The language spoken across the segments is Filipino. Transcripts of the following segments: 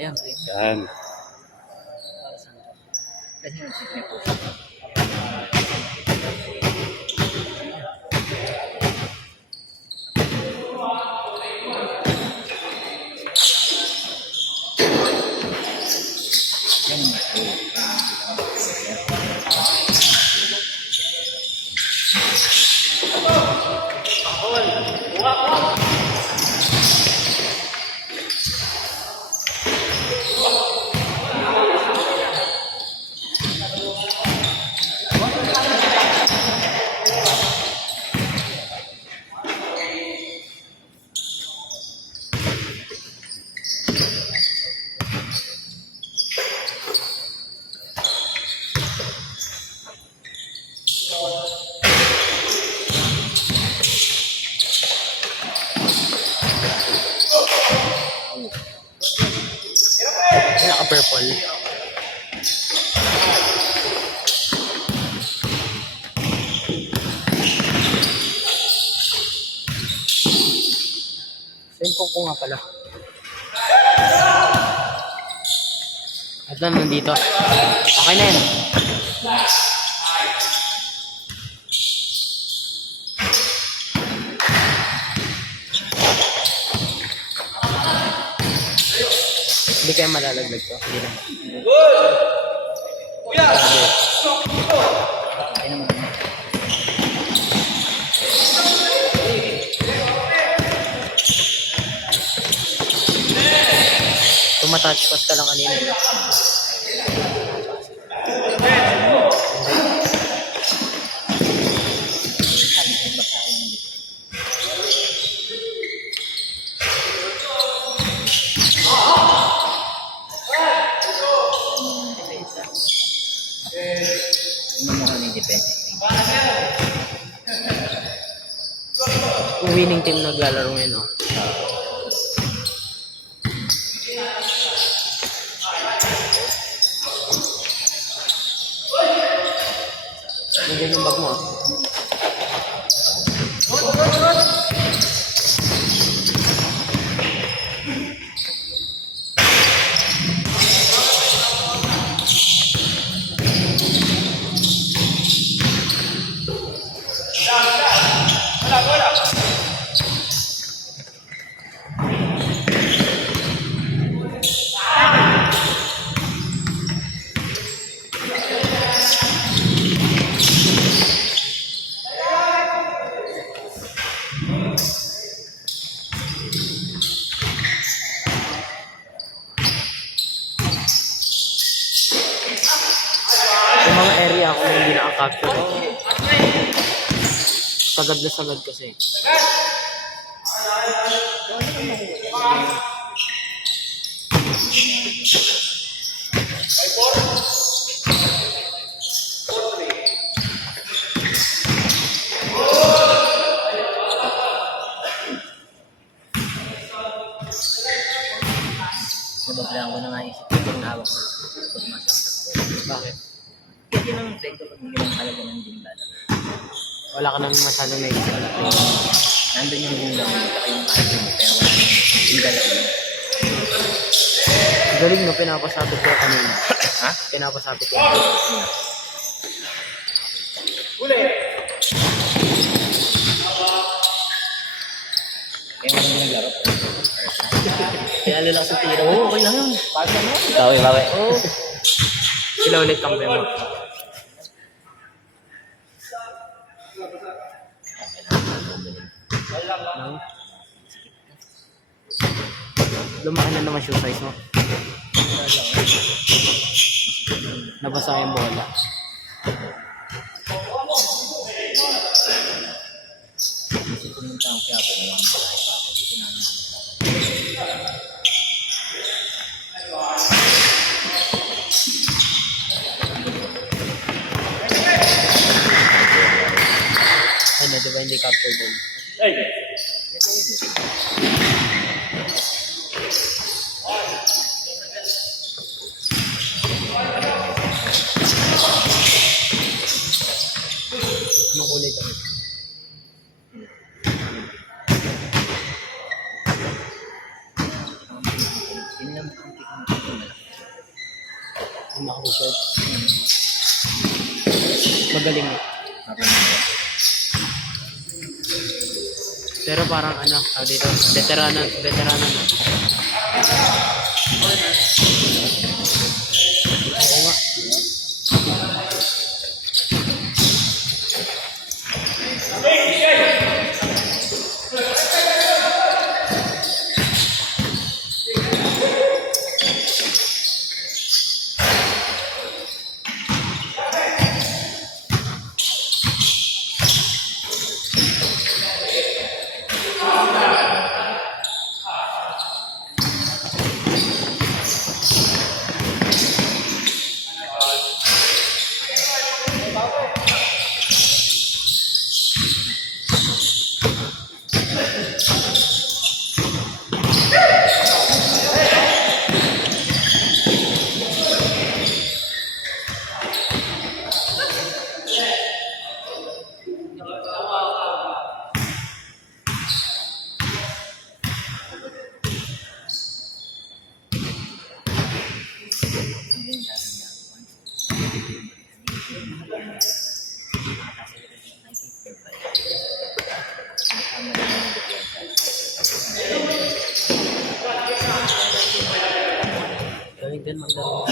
Ayan, pre. Yan. Para saan to? Kasi nag-check na po siya. Yan mas cool. Ay, naka-purple. Cellphone ko nga pala. At nandito. Okay na yan. Hindi kayo malalaglag to. Hindi naman. Okay naman. Tumatouch pass ka lang kanina. Depensa. Ano mo kami depensa? Kung winning team naglalaro ngayon, oh. Nandiyan yung bag mo, ah. Yung mga area ako na hindi naka-capture. Sagad na sagad kasi. Nabablaan ko na nga isip ko yung hawak ko. Pag masakit. Bakit? Kasi yun ang effect ko pag hindi lang talaga ng gimbala. Wala ka nang masyado na isip. Nandun yung gimbala mo, saka yung kahit mo, pero wala yung gimbala mo. Galing no, pinapasabit ko kanina. Ha? Pinapasabit ko kanina. Kaya walang ginaglaro. Kaya lang sa tira. Oo, okay lang yun. Pasa mo. Bawi, bawi. Oo. Sila ulit kampi mo. Lumaki na naman shoe size mo. Nabasa yung bola. Isip ko yung taong kaya po, walang bahay pa ako. Dito na naman. Ay na, diba hindi capture doon? Anong kulay kami? Yun lang ang Ang naka-short. Magaling eh. Pero parang ano, dito, veterano na. Oo nga. Galing din magdaro.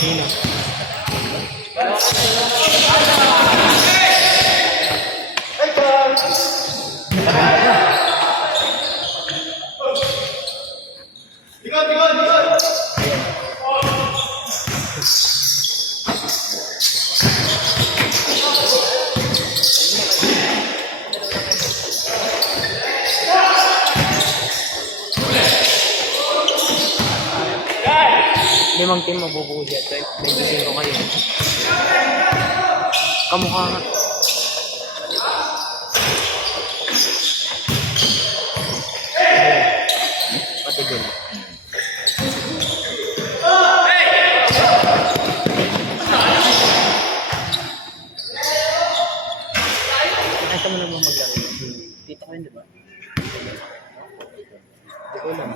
Sino? Limang team mabubuo dyan. 20-0 kayo. Kamukha nga. Pati din. Ito mo naman maglaro. Dito ko yun, di ba? Di ko lang.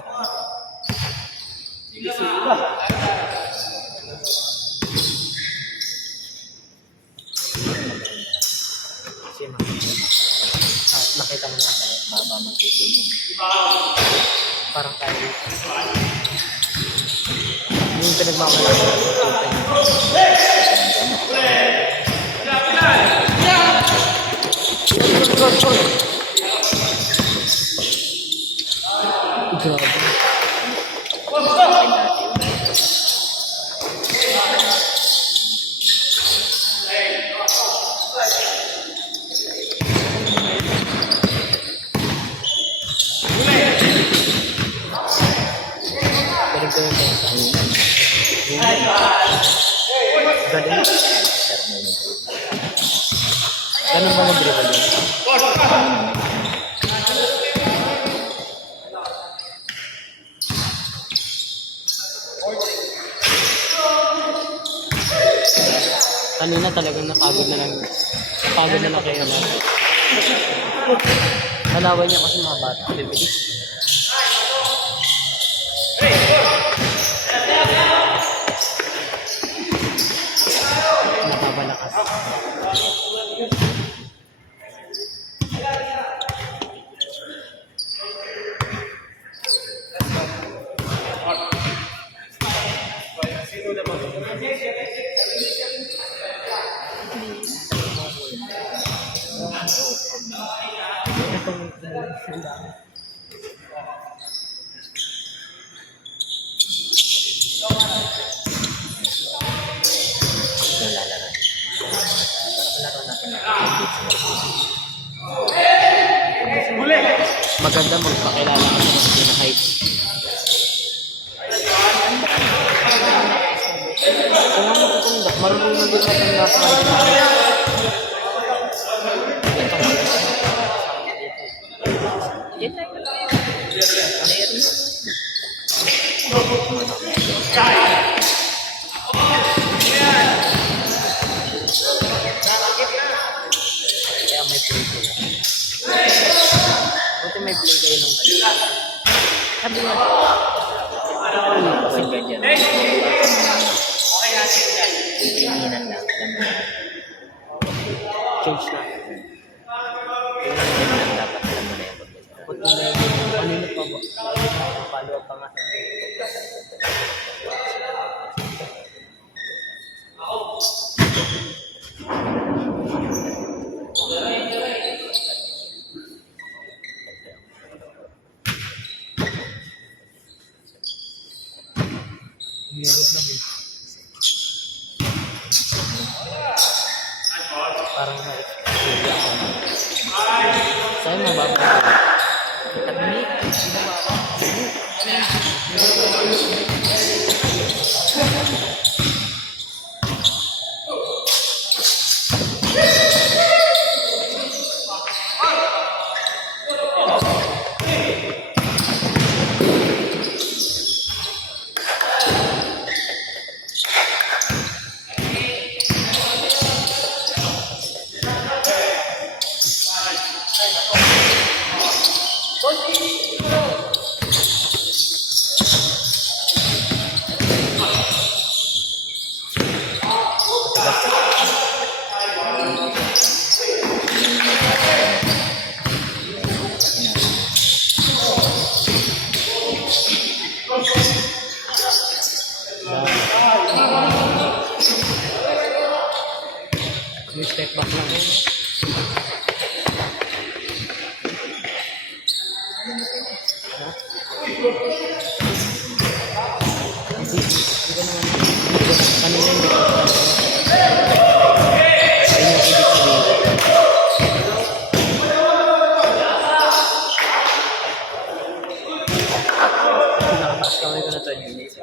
Sino? Nakita mo na baba magiging parang tayo yung pinagmamalaki ganun ba mag-dribble yun? Kanina talagang napagod na lang kayo na. Nalawan niya kasi mga bata. Bibilis. Nakabalakas. Maganda magpakilala ka sa mga height. Sa mga matutunda, marunong din matanda sa kanila. Ito nga. Yan lang. Ano yan? Kaya may play kayo. Buti may play kayo ng sabi nga. Kasi ganyan. Hihinginan lang. Change na. Ganyan lang dapat alam mo na yung pagkasal. Buti na yung kanina pa ba? Follow up pa nga. Umigot lang eh. Parang na-expect ako. Sa'yo mababa. Tabi. May step back lang eh. Ha? Hindi ko naman. Kanina hindi ko. Ayun yung ibig sabihin. Nakapas kami ko na 20 minutes.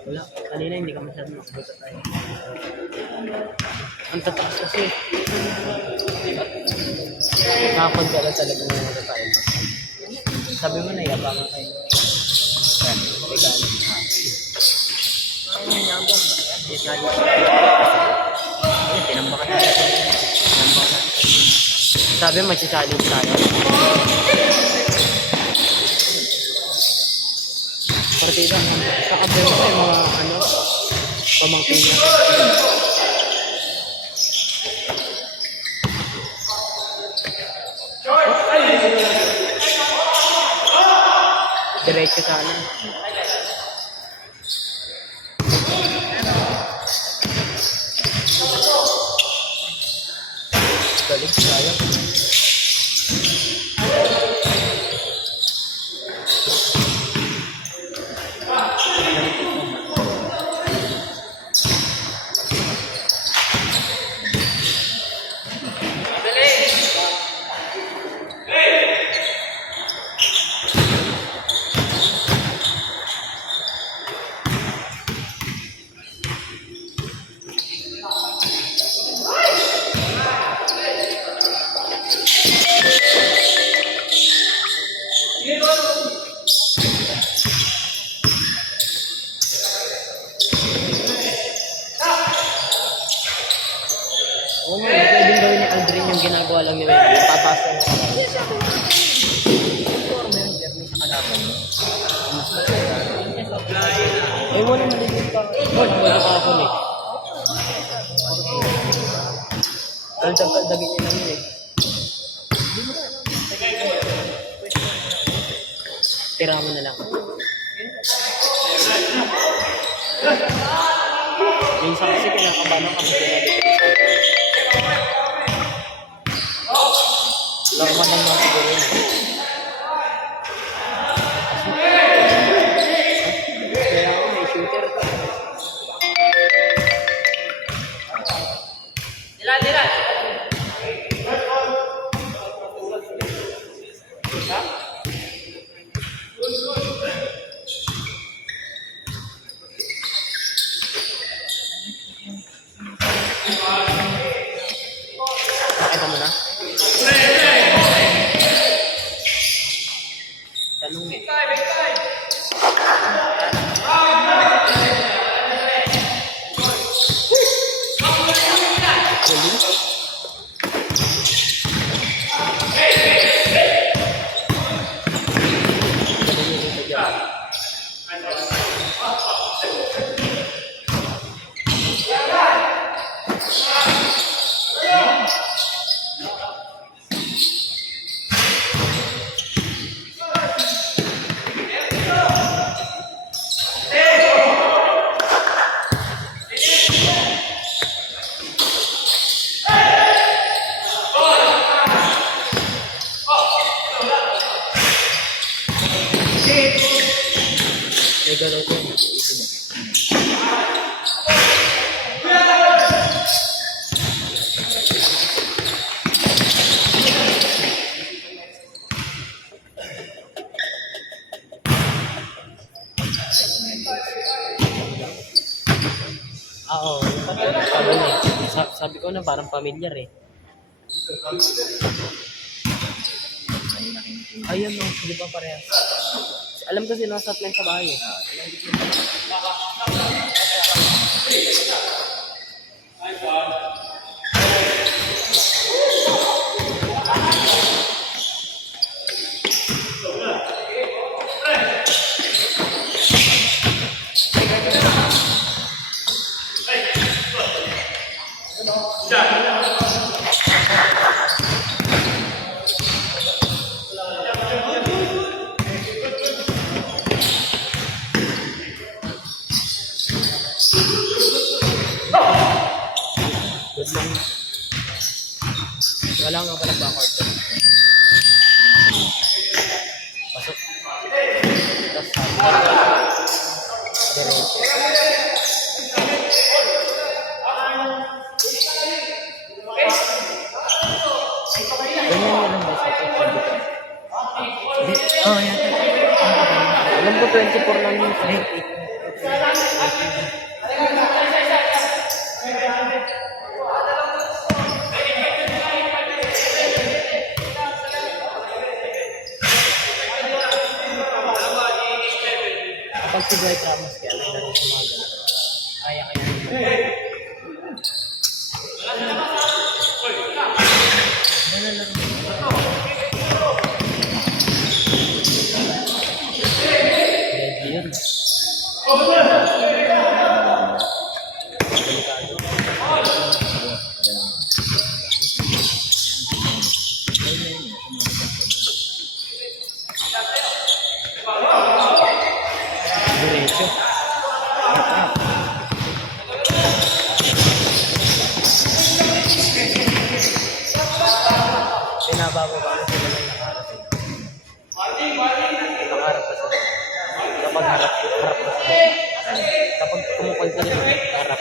Wala, kanina hindi ka masyadong makabuta tayo. Ang tataas kasi. Nakapagdala talaga ng mga tayo. Sabi mo na yabangan kayo. Ikaw. Ay, nanyabang ba? Ay, tinambakan natin. Tinambakan natin. Sabi mo, mag-challenge tayo. Partida, kakabay ko yung mga pamangkin niya. Diretso sana. Balik tayo. Oo nga, pwedeng gawin ni Aldrin yung ginagawa lang nila. Papasa na ka lang. Ay, wala malilit ka. Wala ka ako eh. Kaldag-kaldagin niya lang yun eh. Tira mo na lang. Minsan kasi kinakabalan kami Laman lang siguro yun. Nakita mo na? Tanong mo. Galing. Galing yung ito dyan. May gano'n ko. Oo. Sabi ko na parang familiar eh. Ayun no, di ba parehas? Alam ko sinasat lang sa bahay eh. Good lang. Wala nga pala backward to. Pasok. Tapos diretso. Ganyan na lang ba sa pagkakas? Oh, yan. Alam ko 24 lang yun. Kapag si Dwight Ramos kaya nagdaro sa mga ganun. Kaya kayo. Ganun lang. Ready yun. Delikado. Diretso. Pinabago ba ang sila ng nakaharap eh? Nakaharap pa sila. Kapag harap pa sila. Kapag tumukol sila, harap.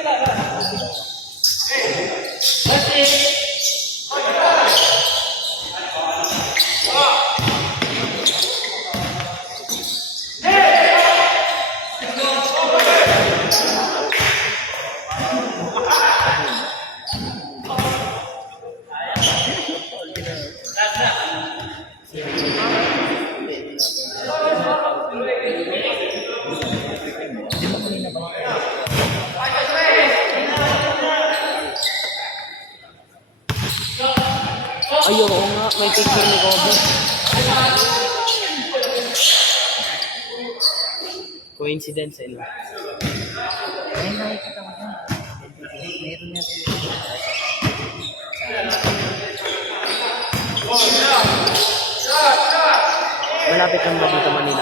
Ay, oo nga. May picture ni Kobe. Coincidence eh, no? Ay, nakikita ko yan. Meron yan. Malapit lang ba dito Manila?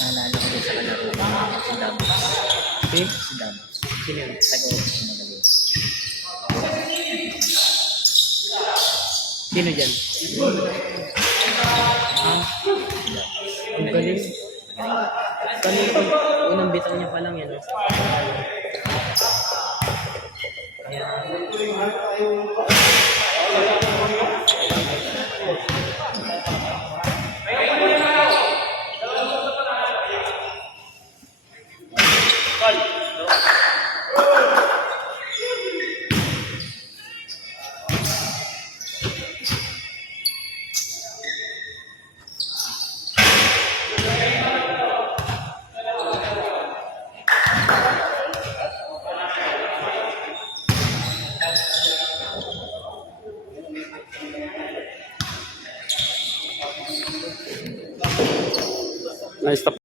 Naalala ko din sa kalaro. Si Damos. Okay? Si Damos. Sino yun? Tago, si Magaling. Sino dyan? Ang galing. Kanina pag unang bitaw niya pa lang yan. Ayan. Na-stop